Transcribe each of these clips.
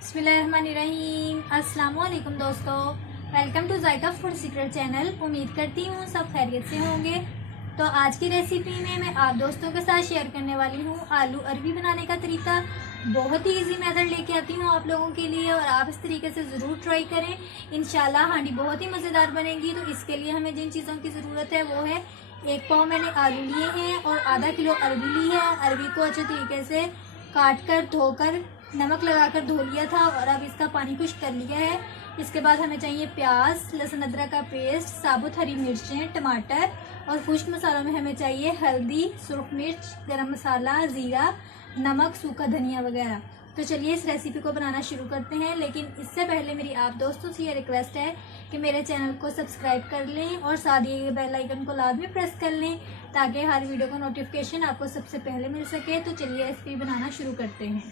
बिस्मिल्लाहिर्रहमानिर्रहीम। अस्सलाम वालेकुम दोस्तों, welcome to Zaika food secret channel. उम्मीद करती हूँ सब खैरियत से होंगे। तो आज की रेसिपी में मैं आप दोस्तों के साथ शेयर करने वाली हूँ आलू अरबी बनाने का तरीका। बहुत ही इजी मेथड लेके आती हूँ आप लोगों के लिए और आप इस तरीके से ज़रूर ट्राई करें। इंशाल्लाह हांडी बहुत ही मज़ेदार बनेगी। तो इसके लिए हमें जिन चीज़ों की ज़रूरत है वो है 1 पाव मैंने आलू लिए हैं और आधा किलो अरबी ली है। अरबी को अच्छे तरीके से काट कर धोकर नमक लगाकर धो लिया था और अब इसका पानी खुश्क कर लिया है। इसके बाद हमें चाहिए प्याज, लहसुन अदरक का पेस्ट, साबुत हरी मिर्चें, टमाटर और खुश्क मसालों में हमें चाहिए हल्दी, सुरख मिर्च, गरम मसाला, ज़ीरा, नमक, सूखा धनिया वगैरह। तो चलिए इस रेसिपी को बनाना शुरू करते हैं। लेकिन इससे पहले मेरी आप दोस्तों से ये रिक्वेस्ट है कि मेरे चैनल को सब्सक्राइब कर लें और साथ ही बेल आइकन को लाजमी प्रेस कर लें ताकि हर वीडियो का नोटिफिकेशन आपको सबसे पहले मिल सके। तो चलिए रेसिपी बनाना शुरू करते हैं।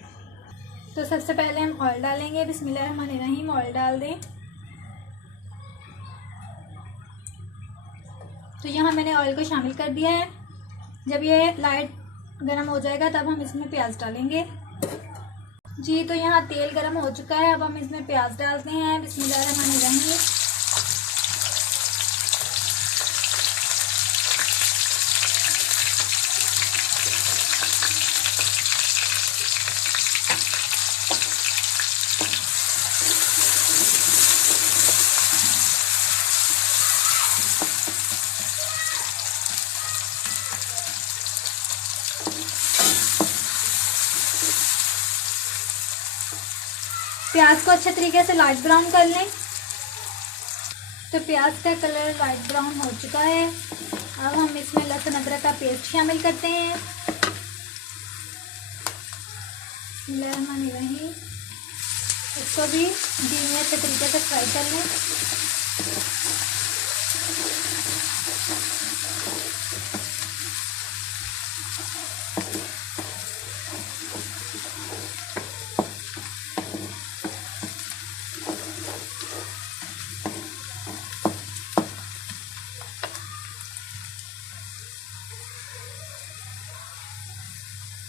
तो सबसे पहले हम ऑयल डालेंगे। बिस्मिल्लाहिर्रहमानिर्रहीम। ऑयल डाल दें। तो यहाँ मैंने ऑयल को शामिल कर दिया है। जब ये लाइट गर्म हो जाएगा तब हम इसमें प्याज डालेंगे। जी तो यहाँ तेल गर्म हो चुका है। अब हम इसमें प्याज डालते हैं। बिस्मिल्लाहिर्रहमानिर्रहीम। प्याज को अच्छे तरीके से लाइट ब्राउन कर लें। तो प्याज का कलर लाइट ब्राउन हो चुका है। अब हम इसमें लहसुन अदरक का पेस्ट शामिल करते हैं। बिस्मिल्लाहिर्रहमानिर्रहीम। इसको भी धीमे अच्छे तरीके से फ्राई कर लें।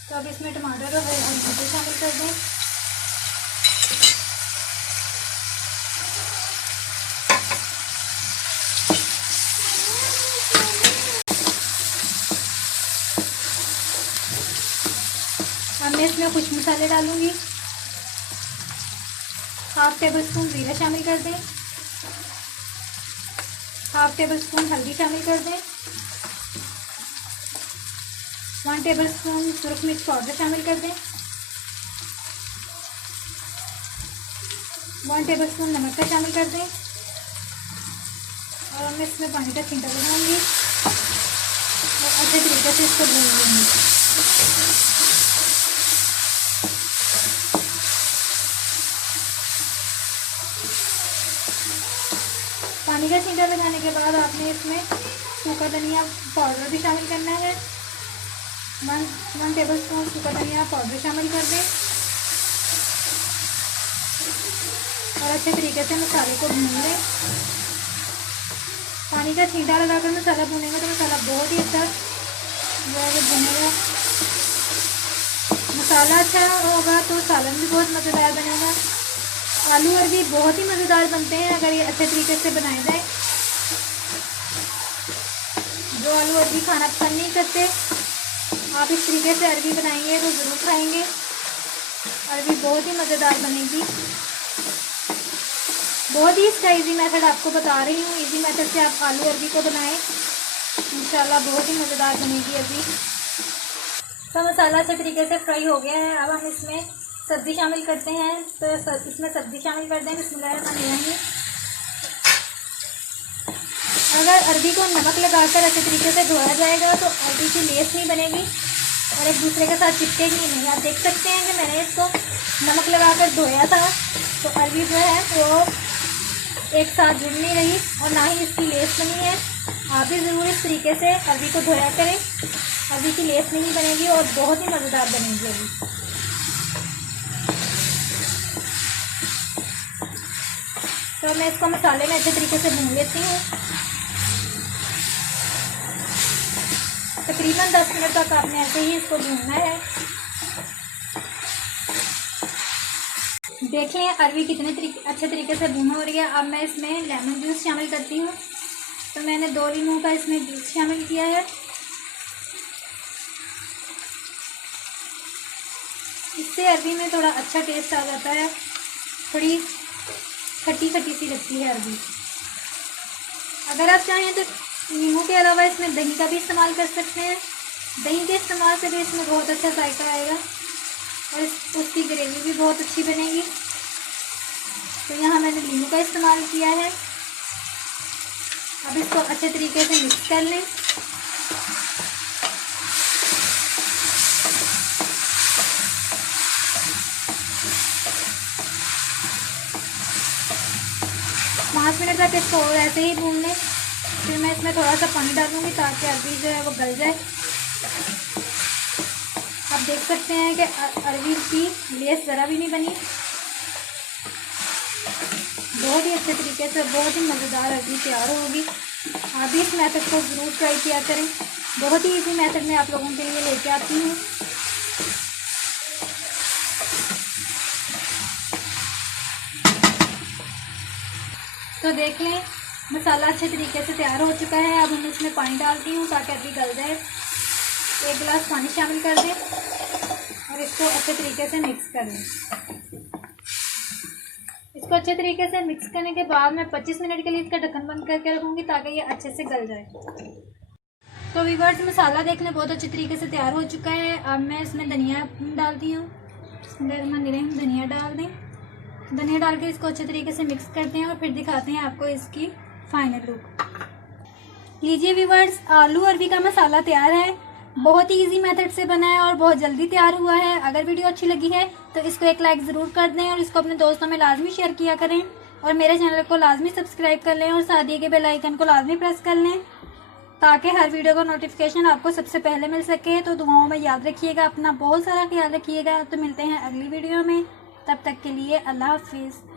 तो अब इसमें टमाटर और हरी मिर्च शामिल कर दें। अब मैं इसमें कुछ मसाले डालूंगी। 1/2 टेबल स्पून जीरा शामिल कर दें। 1/2 टेबल स्पून हल्दी शामिल कर दें। 1 टेबल स्पून सुरख मिर्च पाउडर शामिल कर दें। 1 टेबल स्पून नमक का शामिल कर दें। और मैं इसमें पानी का छींटा लगाऊंगी और अच्छे तरीके से इसको भून लूँगी। पानी का छींटा लगाने के बाद आपने इसमें सूखा धनिया पाउडर भी शामिल करना है। 1 टेबल स्पून सूखा धनिया पाउडर शामिल कर दें और अच्छे तरीके से मसाले को भून लें। पानी का छींटा लगाकर मसाला भूनेंगे तो मसाला बहुत ही अच्छा भुनेगा। मसाला अच्छा होगा तो सालन भी बहुत मज़ेदार बनेगा। आलू अरबी बहुत ही मज़ेदार बनते हैं अगर ये अच्छे तरीके से बनाए जाए। जो आलू अरबी खाना पसंद नहीं करते आप इस तरीके से अरबी बनाएंगे तो ज़रूर खाएंगे। अरबी बहुत ही मज़ेदार बनेगी। बहुत ही इसका इजी मेथड आपको बता रही हूँ। इजी मेथड से आप आलू अरबी को बनाएं, इंशाल्लाह बहुत ही मज़ेदार बनेगी अरबी। तो मसाला अच्छे तरीके से फ्राई हो गया है। अब हम इसमें सब्ज़ी शामिल करते हैं। तो इसमें सब्ज़ी शामिल कर दें। बिस्मिल्लाहिर्रहमानिर्रहीम। अगर अरबी को नमक लगाकर अच्छे तरीके से धोया जाएगा तो अरबी की लेस नहीं बनेगी और एक दूसरे के साथ चिपकेगी नहीं। आप देख सकते हैं कि मैंने इसको नमक लगाकर धोया था तो अरबी जो है वो एक साथ जुड़ नहीं रही और ना ही इसकी लेस बनी है। आप भी ज़रूर इस तरीके से अरबी को धोया करें। अरबी की लेस नहीं बनेगी और बहुत ही मज़ेदार बनेगी अरबी। तो मैं इसको मसाले में अच्छे तरीके से भून लेती हूँ। तकरीबन 10 मिनट तक आपने ऐसे ही इसको भूनना है। देखें अरवी कितने अच्छे तरीके से भुना हो रही है। अब मैं इसमें लेमन जूस शामिल करती हूँ। तो मैंने 2 नींबू का इसमें जूस शामिल किया है। इससे अरवी में थोड़ा अच्छा टेस्ट आ जाता है, थोड़ी खट्टी खट्टी सी लगती है अरवी। अगर आप चाहें तो नींबू के अलावा इसमें दही का भी इस्तेमाल कर सकते हैं। दही के इस्तेमाल से भी इसमें बहुत अच्छा जायका आएगा और उसकी ग्रेवी भी बहुत अच्छी बनेगी। तो यहाँ मैंने नींबू का इस्तेमाल किया है। अब इसको अच्छे तरीके से मिक्स कर लें। पाँच मिनट तक इसको और ऐसे ही भून लें। फिर मैं इसमें थोड़ा सा पानी डालूंगी ताकि अरवी जो है वो गल जाए। आप देख सकते हैं कि अरवी की लेस ज़रा भी नहीं बनी। बहुत ही अच्छे तरीके से बहुत ही मज़ेदार अरवी तैयार होगी। आप भी इस मेथड को ज़रूर ट्राई किया करें। बहुत ही इजी मेथड में आप लोगों के लिए लेके आती हूँ। तो देख लें मसाला अच्छे तरीके से तैयार हो चुका है। अब हम इसमें पानी डालती हूँ ताकि अरवी गल जाए। 1 गिलास पानी शामिल कर दें और इसको अच्छे तरीके से मिक्स कर दें। इसको अच्छे तरीके से मिक्स करने के बाद मैं 25 मिनट के लिए इसका ढक्कन बंद करके रखूँगी ताकि ये अच्छे से गल जाए। तो व्यूअर्स मसाला देख लें बहुत अच्छे तरीके से तैयार हो चुका है। अब मैं इसमें धनिया डालती हूँ। धनिया डाल दें। धनिया डाल के इसको अच्छे तरीके से मिक्स करते हैं और फिर दिखाते हैं आपको इसकी फाइनल लुक। लीजिए व्यूअर्स, आलू अरवी का मसाला तैयार है। बहुत ही इजी मेथड से बना है और बहुत जल्दी तैयार हुआ है। अगर वीडियो अच्छी लगी है तो इसको एक लाइक ज़रूर कर दें और इसको अपने दोस्तों में लाजमी शेयर किया करें और मेरे चैनल को लाजमी सब्सक्राइब कर लें और साथ ही के बेल आइकन को लाजमी प्रेस कर लें ताकि हर वीडियो का नोटिफिकेशन आपको सबसे पहले मिल सके। तो दुआओं में याद रखिएगा, अपना बहुत सारा ख्याल रखिएगा। तो मिलते हैं अगली वीडियो में, तब तक के लिए अल्लाह हाफिज़।